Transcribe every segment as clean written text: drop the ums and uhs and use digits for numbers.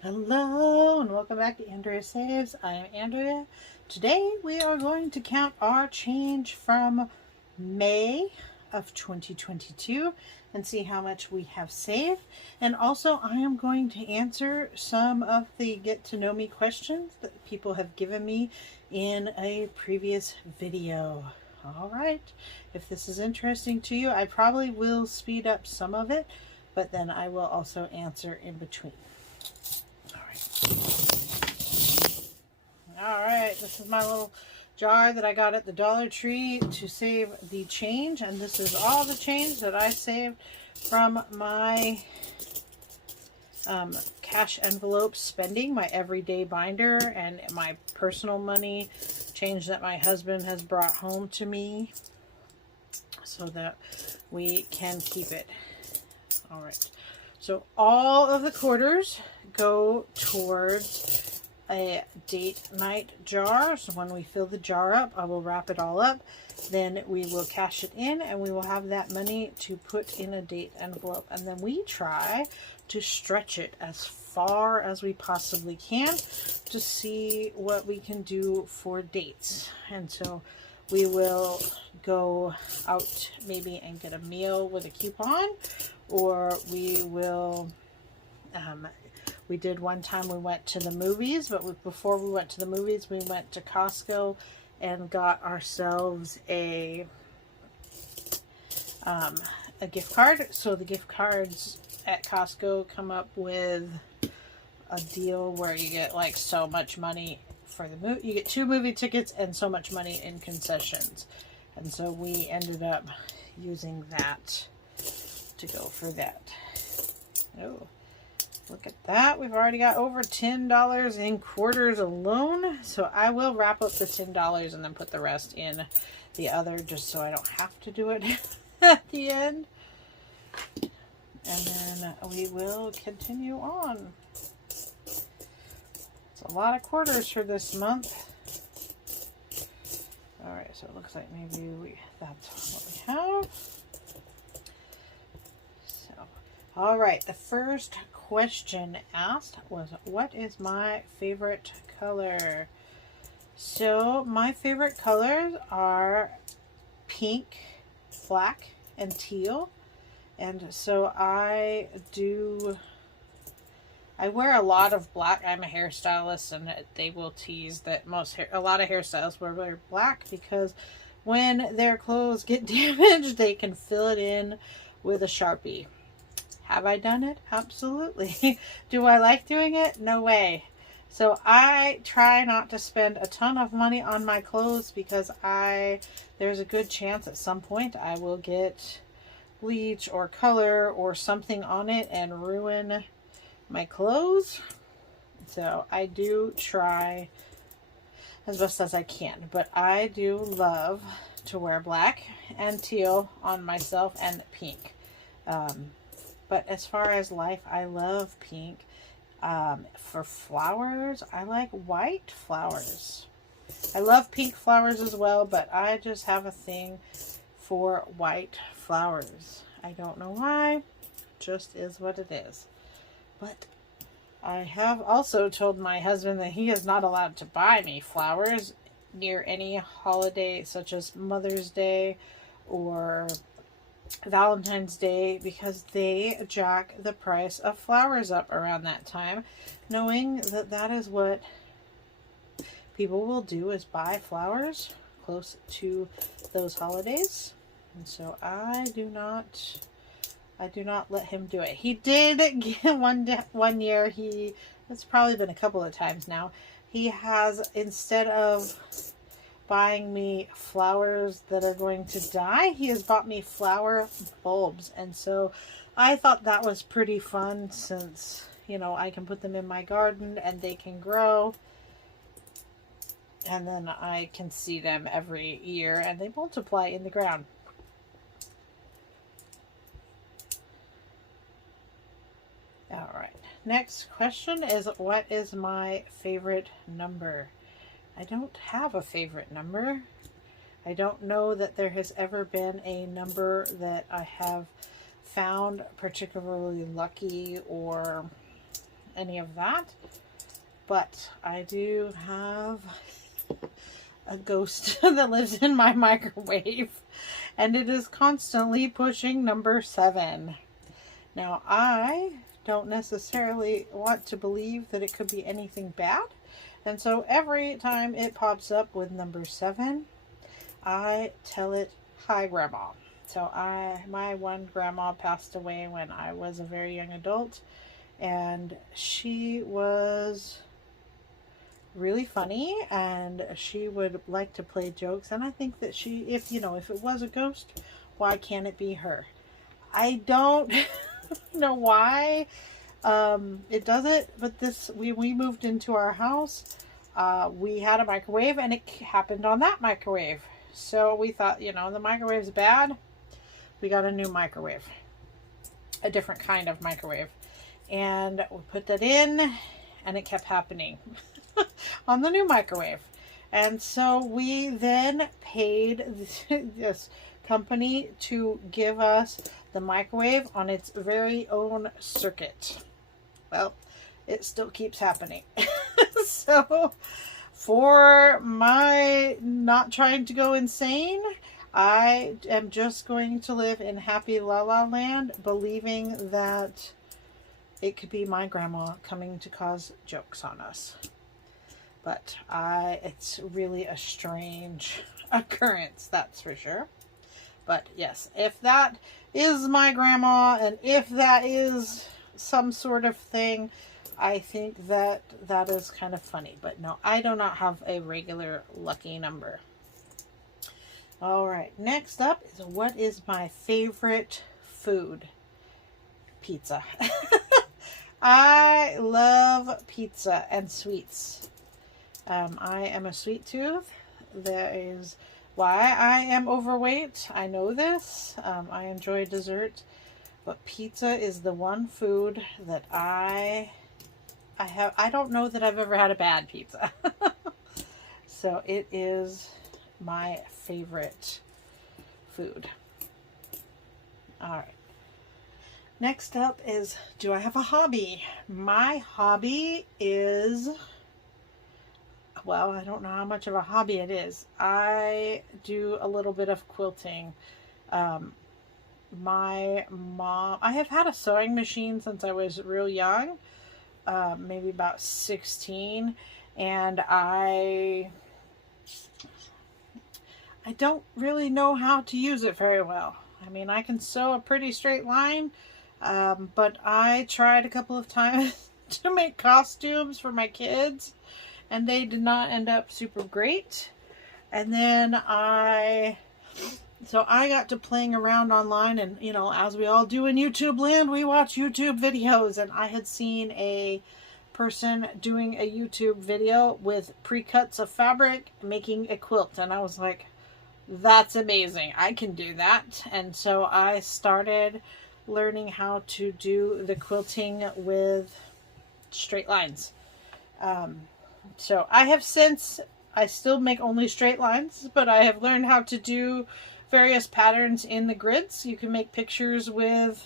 Hello and welcome back to Andrea Saves. I am Andrea. Today we are going to count our change from May of 2022 and see how much we have saved. And also I am going to answer some of the get to know me questions that people have given me in a previous video. All right, if this is interesting to you, I probably will speed up some of it, but then I will also answer in between. All right, this is my little jar that I got at the Dollar Tree to save the change, and this is all the change that I saved from my cash envelope spending, my everyday binder, and my personal money change that my husband has brought home to me so that we can keep it. All right, so all of the quarters go towards a date night jar. So when we fill the jar up, I will wrap it all up. Then we will cash it in and we will have that money to put in a date envelope. And then we try to stretch it as far as we possibly can to see what we can do for dates. And so we will go out maybe and get a meal with a coupon, or we will we did one time, we went to the movies, but before we went to the movies, we went to Costco and got ourselves a gift card. So the gift cards at Costco come up with a deal where you get like so much money for the movie. You get 2 movie tickets and so much money in concessions. And so we ended up using that to go for that. Oh. Look at that. We've already got over $10 in quarters alone. So I will wrap up the $10 and then put the rest in the other just so I don't have to do it at the end. And then we will continue on. It's a lot of quarters for this month. Alright, so it looks like maybe that's what we have. So, alright, the first question asked was, what is my favorite color? So my favorite colors are pink, black, and teal. And so I wear a lot of black. I'm a hairstylist, and they will tease that a lot of hairstylists wear black because when their clothes get damaged, they can fill it in with a Sharpie. Have I done it? Absolutely. Do I like doing it? No way. So I try not to spend a ton of money on my clothes because there's a good chance at some point I will get bleach or color or something on it and ruin my clothes. So I do try as best as I can, but I do love to wear black and teal on myself and pink. But as far as life, I love pink. For flowers, I like white flowers. I love pink flowers as well, but I just have a thing for white flowers. I don't know why. Just is what it is. But I have also told my husband that he is not allowed to buy me flowers near any holiday such as Mother's Day or Valentine's Day because they jack the price of flowers up around that time, knowing that that is what people will do, is buy flowers close to those holidays. And so I do not let him do it. He did get one year, it's probably been a couple of times now, he has, instead of buying me flowers that are going to die, he has bought me flower bulbs. And so I thought that was pretty fun since, I can put them in my garden and they can grow. And then I can see them every year and they multiply in the ground. All right. Next question is, what is my favorite number? I don't have a favorite number. I don't know that there has ever been a number that I have found particularly lucky or any of that. But I do have a ghost that lives in my microwave, and it is constantly pushing number 7. Now, I don't necessarily want to believe that it could be anything bad, and so every time it pops up with number 7, I tell it, "Hi, Grandma." So my one grandma passed away when I was a very young adult, and she was really funny, and she would like to play jokes, and I think that if it was a ghost, why can't it be her? I don't know why it does it, but we moved into our house, we had a microwave, and it happened on that microwave. So we thought, the microwave's bad. We got a new microwave, a different kind of microwave, and we put that in, and it kept happening on the new microwave. And so we then paid this company to give us the microwave on its very own circuit. Well, it still keeps happening. So for my not trying to go insane, I am just going to live in happy la la land, believing that it could be my grandma coming to cause jokes on us. But it's really a strange occurrence, that's for sure. But yes, if that is my grandma, and if that is some sort of thing, I think that is kind of funny. But no, I do not have a regular lucky number. All right, next up is, what is my favorite food? Pizza. I love pizza and sweets. I am a sweet tooth. That is why I am overweight. I know this. I enjoy dessert, but pizza is the one food that I don't know that I've ever had a bad pizza. So it is my favorite food. All right. Next up is, do I have a hobby? My hobby is, well, I don't know how much of a hobby it is. I do a little bit of quilting. My mom, I have had a sewing machine since I was real young, maybe about 16, and I don't really know how to use it very well. I mean, I can sew a pretty straight line, but I tried a couple of times to make costumes for my kids, and they did not end up super great. And then so I got to playing around online, and as we all do in YouTube land, we watch YouTube videos, and I had seen a person doing a YouTube video with pre-cuts of fabric making a quilt, and I was like, that's amazing, I can do that. And so I started learning how to do the quilting with straight lines. So I still make only straight lines, but I have learned how to do various patterns in the grids. You can make pictures with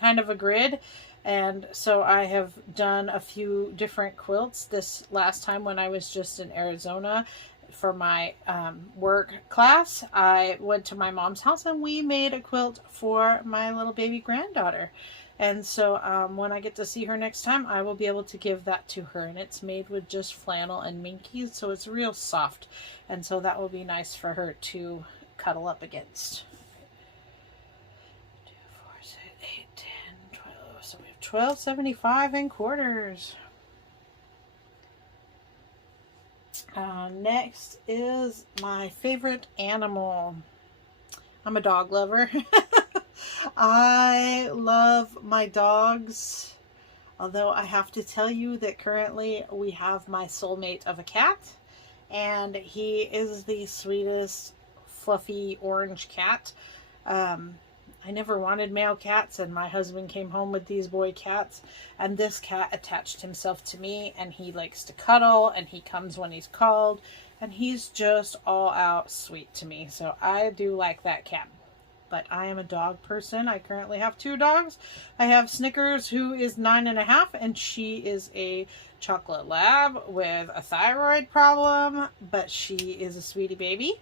kind of a grid, and so I have done a few different quilts. This last time when I was just in Arizona for my work class, I went to my mom's house and we made a quilt for my little baby granddaughter. And so when I get to see her next time, I will be able to give that to her. And it's made with just flannel and minkies, so it's real soft. And so that will be nice for her to cuddle up against. 2, 4, 6, 8, 10, 12. So we have $12.75 in quarters. Next is my favorite animal. I'm a dog lover. I love my dogs, although I have to tell you that currently we have my soulmate of a cat, and he is the sweetest fluffy orange cat. I never wanted male cats, and my husband came home with these boy cats, and this cat attached himself to me, and he likes to cuddle, and he comes when he's called, and he's just all out sweet to me. So I do like that cat. but I am a dog person. I currently have 2 dogs. I have Snickers, who is 9.5, and she is a chocolate lab with a thyroid problem, but she is a sweetie baby.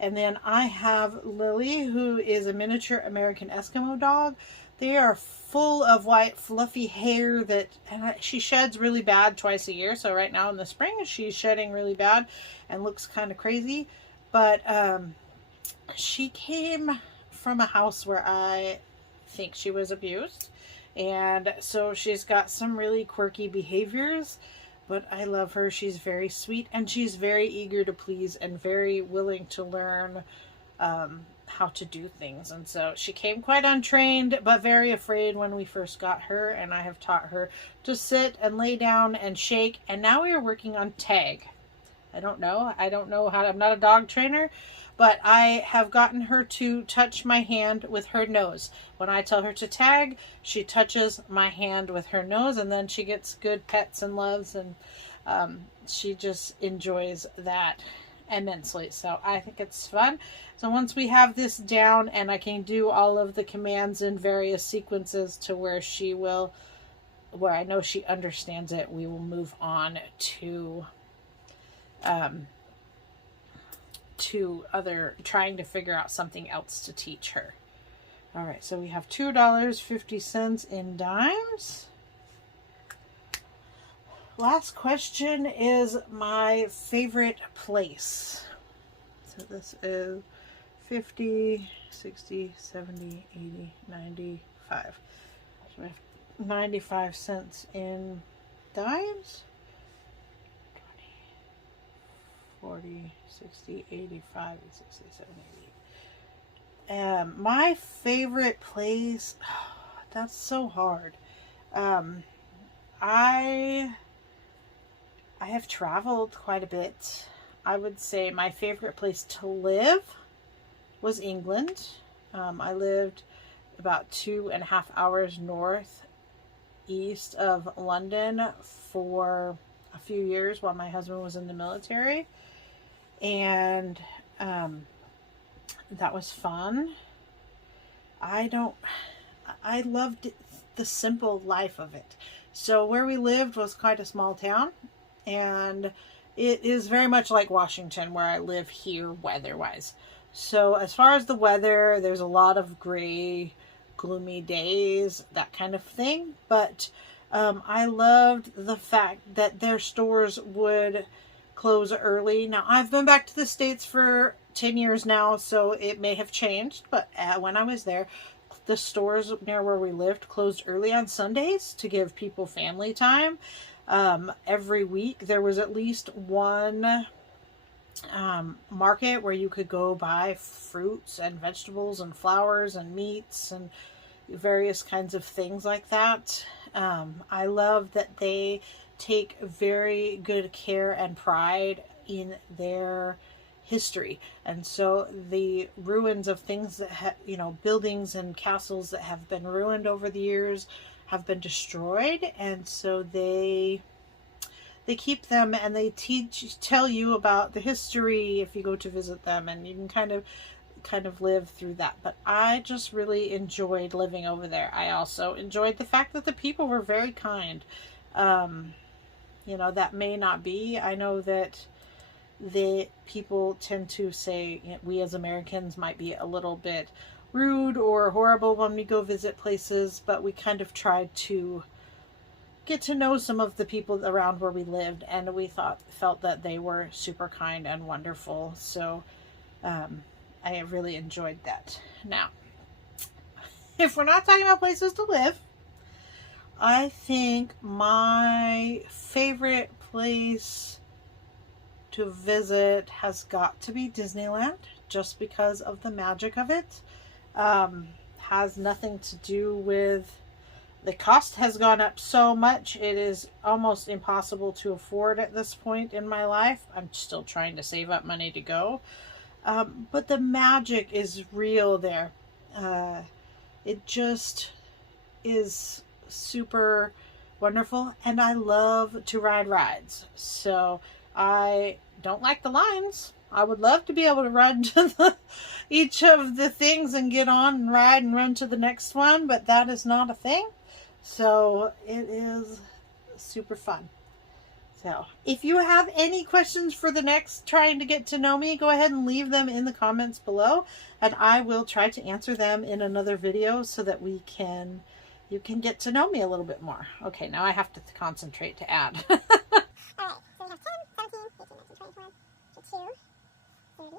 And then I have Lily, who is a miniature American Eskimo dog. They are full of white fluffy hair that, and she sheds really bad twice a year. So right now in the spring, she's shedding really bad and looks kind of crazy. But she came from a house where I think she was abused. And so she's got some really quirky behaviors, but I love her. She's very sweet, and she's very eager to please and very willing to learn how to do things. And so she came quite untrained, but very afraid when we first got her, and I have taught her to sit and lay down and shake. And now we are working on tag. I don't know how. I'm not a dog trainer, but I have gotten her to touch my hand with her nose. When I tell her to tag, she touches my hand with her nose, and then she gets good pets and loves, and she just enjoys that immensely. So I think it's fun. So once we have this down and I can do all of the commands in various sequences to where where I know she understands it, we will move on to trying to figure out something else to teach her. All right, so we have $2.50 in dimes. Last question is my favorite place. So this is 50, 60, 70, 80, 95. So we have 95 cents in dimes. 40, 60, 85, 60, 70, 80. My favorite place, that's so hard. I have traveled quite a bit. I would say my favorite place to live was England. I lived about 2.5 hours northeast of London for a few years while my husband was in the military. And that was fun. I loved the simple life of it. So where we lived was quite a small town, and it is very much like Washington where I live here weather-wise. So as far as the weather, there's a lot of gray, gloomy days, that kind of thing. But I loved the fact that their stores would close early. Now, I've been back to the States for 10 years now, so it may have changed. But when I was there, the stores near where we lived closed early on Sundays to give people family time. Every week there was at least one market where you could go buy fruits and vegetables and flowers and meats and various kinds of things like that. I love that they take very good care and pride in their history, and so the ruins of things that buildings and castles that have been ruined over the years have been destroyed, and so they keep them, and they tell you about the history if you go to visit them, and you can kind of live through that. But I just really enjoyed living over there. I also enjoyed the fact that the people were very kind. That may not be. I know that the people tend to say we as Americans might be a little bit rude or horrible when we go visit places, but we kind of tried to get to know some of the people around where we lived, and we felt that they were super kind and wonderful. So I really enjoyed that. Now, if we're not talking about places to live, I think my favorite place to visit has got to be Disneyland, just because of the magic of it. Has nothing to do with the cost. Has gone up so much it is almost impossible to afford at this point in my life. I'm still trying to save up money to go, but the magic is real there. It just is super wonderful, and I love to ride rides. So I don't like the lines. I would love to be able to run to each of the things and get on and ride and run to the next one, but that is not a thing. So it is super fun. So if you have any questions for the next trying to get to know me, go ahead and leave them in the comments below, and I will try to answer them in another video so that you can get to know me a little bit more. Okay, now I have to concentrate to add. Alright, so we have 10, 17, 18, 19, 20, 21, 22, 30,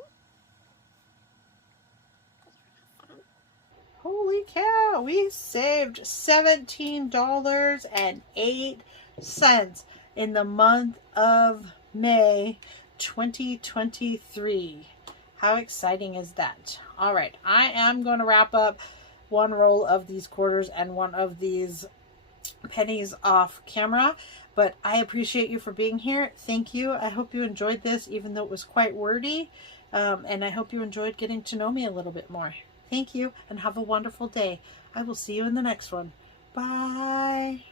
Holy cow, we saved $17.08 in the month of May 2023. How exciting is that? All right, I am going to wrap up one roll of these quarters and one of these pennies off camera, but I appreciate you for being here. Thank you. I hope you enjoyed this, even though it was quite wordy, and I hope you enjoyed getting to know me a little bit more. Thank you, and have a wonderful day. I will see you in the next one. Bye.